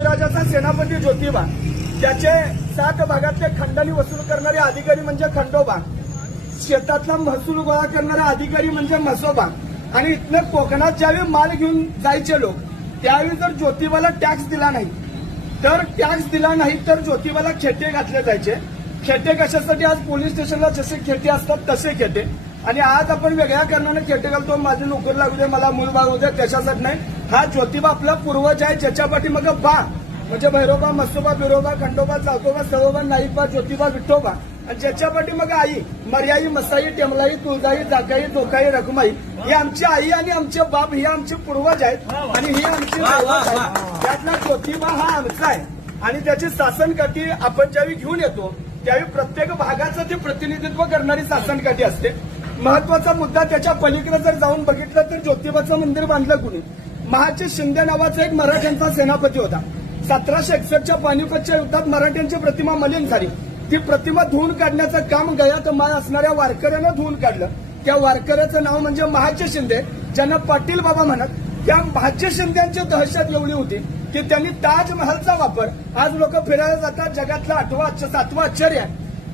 राजाचा सेनापती ज्योतिबा, त्याचे 7 भागातले खंडणी वसूल करणारे अधिकारी म्हणजे खंडोबा, शेतातला महसूल गोळा करणारे अधिकारी म्हणजे म्हसोबा, आणि इथनं कोकणात ज्यावेळी माल घेऊन जायचे लोक त्यावेळी जर ज्योतिबाला टॅक्स दिला नाही तर ज्योतिबाला खेटे घातले जायचे. खेटे कशासाठी? आज पोलीस स्टेशनला जसे खेटे असतात तसे खेटे. आणि आज आपण वेगळ्या कारणाने खेटे घालतो, माझी नोकरी लागू दे, मला मूल बाळ होऊ दे, त्याच्यासाठी नाही. हा ज्योतिबा आपला पूर्वज आहे, ज्याच्या पाठी मग बा म्हणजे भैरोबा, मसोबा, बिरोबा, खंडोबा, चाकोबा, सवोबा, नाईबा, ज्योतिबा, विठोबा, आणि ज्याच्या पाठी मग आई, मर्याई, मसाई, टेमलाई, तुळजाई, जाकाई, जोकाई, रखमाई, ही आमची आई आणि आमचे बाप हे आमचे पूर्वज आहेत आणि ही आमची दैवत आहे. त्यातला ज्योतिबा हा आमचा आहे. आणि त्याची शासनकाठी आपण ज्यावेळी घेऊन येतो त्यावेळी प्रत्येक भागाचं ते प्रतिनिधित्व करणारी शासनकाठी असते. महत्वाचा मुद्दा, त्याच्या पलीकडे जर जाऊन बघितलं तर ज्योतिबाचं मंदिर बांधलं कुणी? महाचे शिंदे नावाचा एक मराठ्यांचा सेनापती होता. 1761च्या पानिपतच्या युद्धात मराठ्यांची प्रतिमा मलिन झाली. ती प्रतिमा धुवून काढण्याचं काम गयात माळ असणाऱ्या वारकऱ्यानं धुवून काढलं. त्या वारकऱ्याचं नाव म्हणजे महाचे शिंदे, ज्यांना पाटील बाबा म्हणत. त्या महाचे शिंद्यांची दहशत एवढी होती की त्यांनी ताजमहलचा वापर, आज लोक फिरायला जातात, जगातला 7वं आश्चर्य आहे,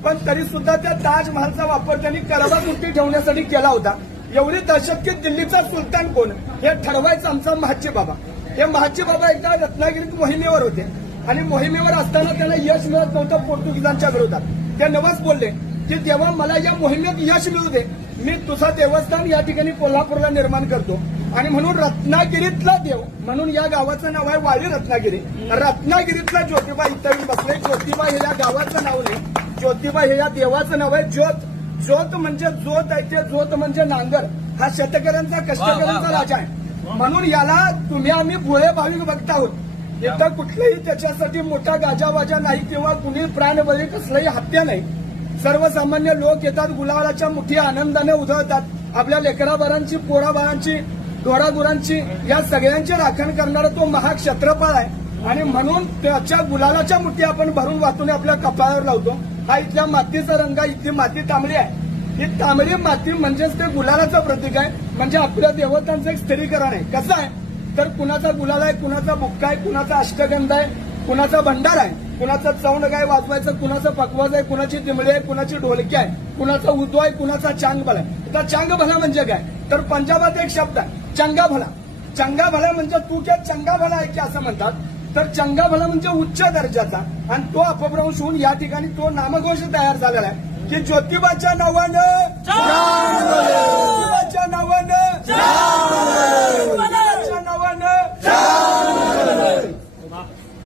पण तरी सुद्धा त्या ताजमहलचा वापर त्यांनी करावतूर्ती ठेवण्यासाठी केला होता. एवढी दहशत की दिल्लीचा सुलतान कोण हे ठरवायचं आमचा महाचे बाबा. हे महाचे बाबा एकदा रत्नागिरीत मोहिमेवर होते आणि मोहिमेवर असताना त्यांना यश मिळत नव्हतं पोर्तुगीजांच्या विरोधात. ते नवस बोलले की देवा मला या मोहिमेत यश मिळू दे, मी तुझं देवस्थान या ठिकाणी कोल्हापूरला निर्माण करतो. आणि म्हणून रत्नागिरीतला देव म्हणून या गावाचं नाव आहे वाडी रत्नागिरी. रत्नागिरीतला ज्योतिबा इथं बसले. ज्योतिबा हे या गावाचं नाव नाही, ज्योतिबा हे या देवाचं नाव आहे. ज्योत म्हणजे जोत आहे, ते जोत म्हणजे नांगर. हा शेतकऱ्यांचा, कष्टकऱ्यांचा राजा आहे. म्हणून याला तुम्ही आम्ही भोळे भाविक बघत आहोत. इथं कुठलेही त्याच्यासाठी मोठा गाजावाजा नाही किंवा कुणी प्राणबळी कसलाही हत्या नाही. सर्वसामान्य लोक येतात, गुलालाच्या मुठी आनंदाने उधळतात. आपल्या लेकराबाळांची, पोराबाळांची, ढोरागुरांची, या सगळ्यांची राखण करणारा तो महाक्षत्रपाळ आहे. आणि म्हणून त्याच्या गुलालाच्या मुठी आपण भरून वाटून आपल्या कपाळावर लावतो. हा इथल्या मातीचा रंग आहे. इथली माती तांबडी आहे. ही तांबडी माती म्हणजेच ते गुलालाचं प्रतीक आहे. म्हणजे आपल्या देवतांचं एक स्थिरीकरण आहे. कसं आहे तर कुणाचा गुलाल आहे, कुणाचा बुक्का आहे, कुणाचा अष्टगंध आहे, कुणाचा भंडार आहे, कुणाचं चौंड गाय वाजवायचं, कुणाचं पकवाज आहे, कुणाची दिमडी आहे, कुणाची ढोलकी आहे, कुणाचा उदो आहे, कुणाचा चांग भला आहे. आता चांग भला म्हणजे काय तर पंजाबात एक शब्द आहे चंगा भला. चंगा भला म्हणजे तू क्या चंगा भला आहे की असं म्हणतात. तर चंगा भला म्हणजे उच्च दर्जाचा, आणि तो अपभ्रंश होऊन या ठिकाणी तो नामघोष तयार झालेला आहे की ज्योतिबाच्या नावानं, ज्योतिबाच्या नावानं